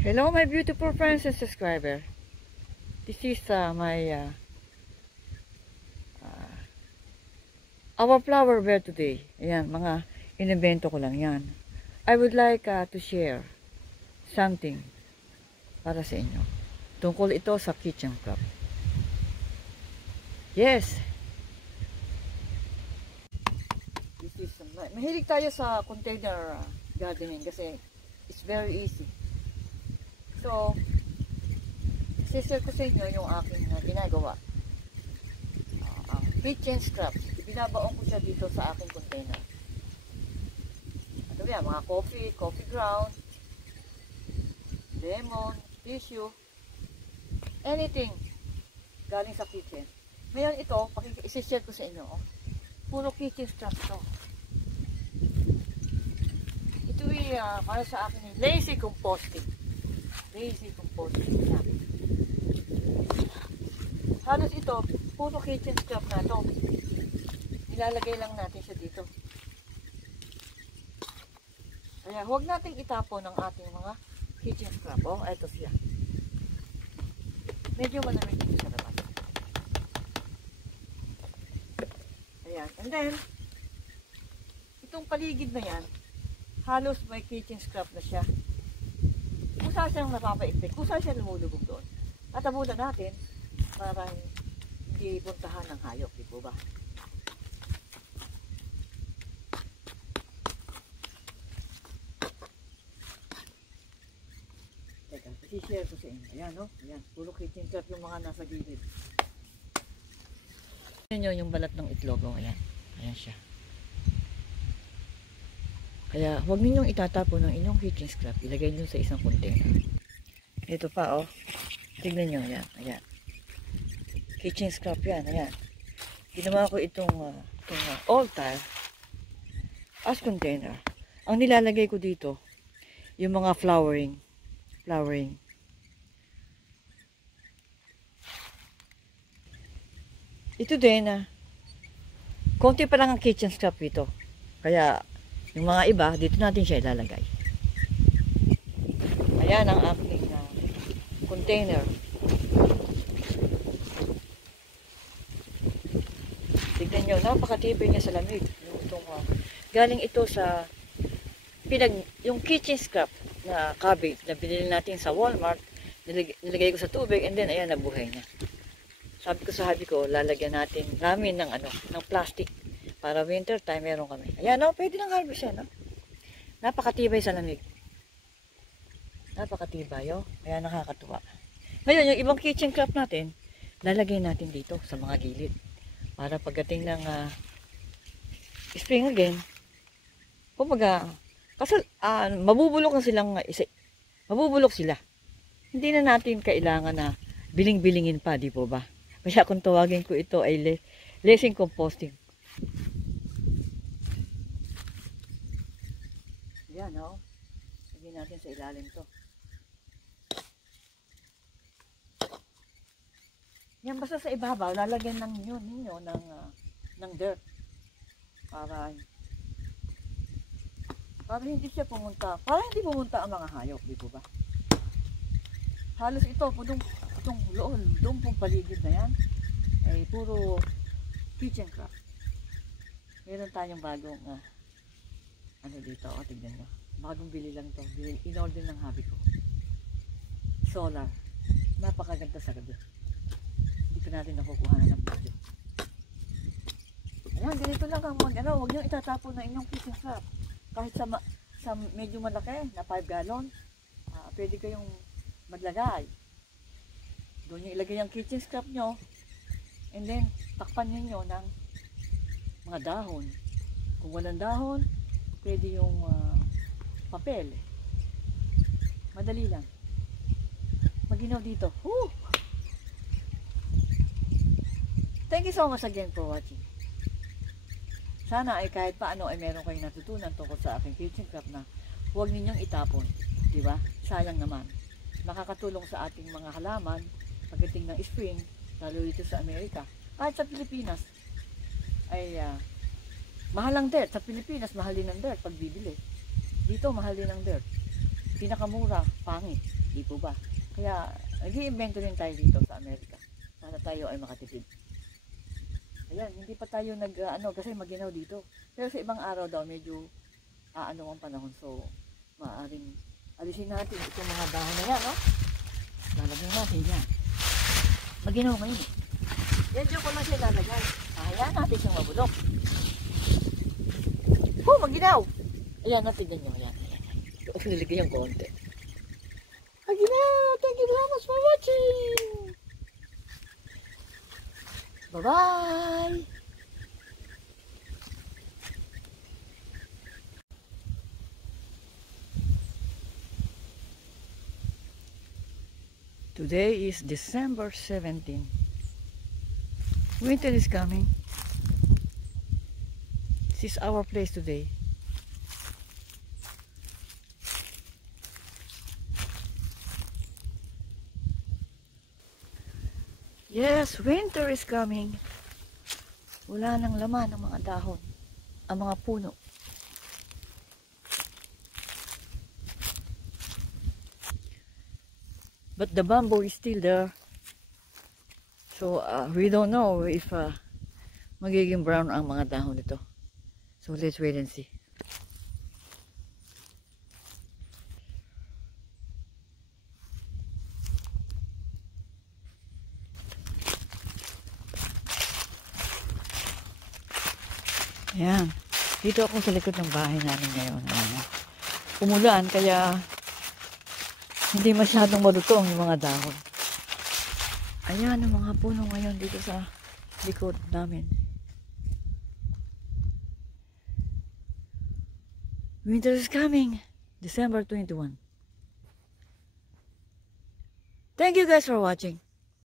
Hello my beautiful friends and subscriber. This is our flower bed today. Ayan, mga inimbento ko lang yan. I would like to share something para sa inyo. Tungkol ito sa kitchen craft. Yes. This is mahilig tayo sa container gardening kasi it's very easy. So, share ko sa inyo yung aking ginagawa. Ang kitchen scraps. Binabaon ko siya dito sa aking container. Ano yan? Mga coffee ground, lemon, tissue, anything galing sa kitchen. Ngayon ito, isi-share ko sa inyo. Puro kitchen scraps to. Ito ay para sa akin lazy composting. Lazy composting yan. Halos ito, puro kitchen scrap na to. Nilalagay lang natin siya dito. Kaya huwag nating itapon ang ating mga kitchen scrap. Oh, ito siya. Medyo malamig dito sa labas. Ayan. And then, itong paligid na yan, halos may kitchen scrap na siya. Kusa siyang napapaipit, kusa siya lumulubog doon. At abunan natin para hindi puntahan ng hayop, di po ba? Teka, isi-share ko sa inyo. Ayan, no? Ayan, puro kitchen scrap yung mga nasa gilid. Ayan nyo yung balat ng itlog, oh, ayan. Ayan siya. Kaya huwag ninyong itatapon ng inyong kitchen scrap. Ilagay nyo sa isang container. Ito pa, oh. Tignan nyo, ayan. Ayan. Kitchen scrap yan, ayan. Ginawa ko itong all-tile as container. Ang nilalagay ko dito, yung mga flowering. Ito din, konti pa lang ang kitchen scrap dito. Kaya, yung mga iba, dito natin siya ilalagay. Ayan ang aking container. Tignan nyo, napakatibay niya sa lamig. Galing ito sa yung kitchen scrap na cabbage na binili natin sa Walmart. Nilagay ko sa tubig and then ayan, nabuhay niya. Sabi ko, lalagyan namin ng plastic. Para winter time, meron kami. Ayan, no? Pwede nang harvest yan, no? Napakatibay sa lamig. Napakatibay, oh. Kaya nakakatuwa. Ngayon, yung ibang kitchen craft natin, lalagay natin dito sa mga gilid. Para pagdating ng spring again, kumbaga, kasi mabubulok sila. Hindi na natin kailangan na biling-bilingin pa, di po ba? Kaya kung tawagin ko ito ay lazy composting. Yan, no? Lagyan natin sa ilalim to. Yan, basta sa ibabaw, lalagyan ninyo ng dirt. Para hindi siya pumunta. Para hindi pumunta ang mga hayop, di ba? Halos ito, itong doon pong paligid na yan, ay puro kitchen craft. Meron tayong bagong dito, tignan nyo. Bagong bili lang to. In-order ng hubby ko. Solar. Napakaganda sa gabi. Hindi pa natin nakukuha na ng video. Ayan, ganito lang ang huwag nyo itatapon na inyong kitchen scrap. Kahit sa medyo malaki na 5 gallon, pwede kayong maglagay. Doon nyo ilagay ang kitchen scrap nyo. And then, takpan nyo ng mga dahon. Kung walang dahon, pwede yung papel. Madali lang. Maginaw dito. Woo! Thank you so much again for watching. Sana ay kahit paano ay meron kayong natutunan tungkol sa aking kitchen craft na huwag ninyong itapon. Diba? Sayang naman. Makakatulong sa ating mga halaman pagdating ng spring, lalo dito sa Amerika. Kahit sa Pilipinas ay mahal ang dirt. Sa Pilipinas, mahal din ang dirt pag bibili. Dito, mahal din ang dirt. pinakamura, pangit. Di po ba? Kaya, nag-iimbento rin tayo dito sa Amerika para tayo ay makatipid. Ayan, hindi pa tayo kasi maginaw dito. Pero sa ibang araw daw, medyo ang panahon. So, maaaring alisin natin itong mga dahon na yan, no? Lalagyan natin yan. Maginaw ngayon. Yan dyan ko lang siya lalagay. Hayaan natin siyang mabulok. Maginaw! Ayan, natin nyo. Ayan. Nilagay yung konti. Maginaw! Thank you very much for watching! Bye-bye! Today is December 17. Winter is coming. This is our place today. Yes, winter is coming. Wala nang laman ang mga dahon, ang mga puno. But the bamboo is still there. So we don't know if magiging brown ang mga dahon nito. So let's wait and see. Ayan. Dito ako sa likod ng bahay namin ngayon. Umulan kaya hindi masyadong malutong yung mga dahon. Ayan ang mga puno ngayon dito sa likod namin. Winter is coming. December 21. Thank you guys for watching.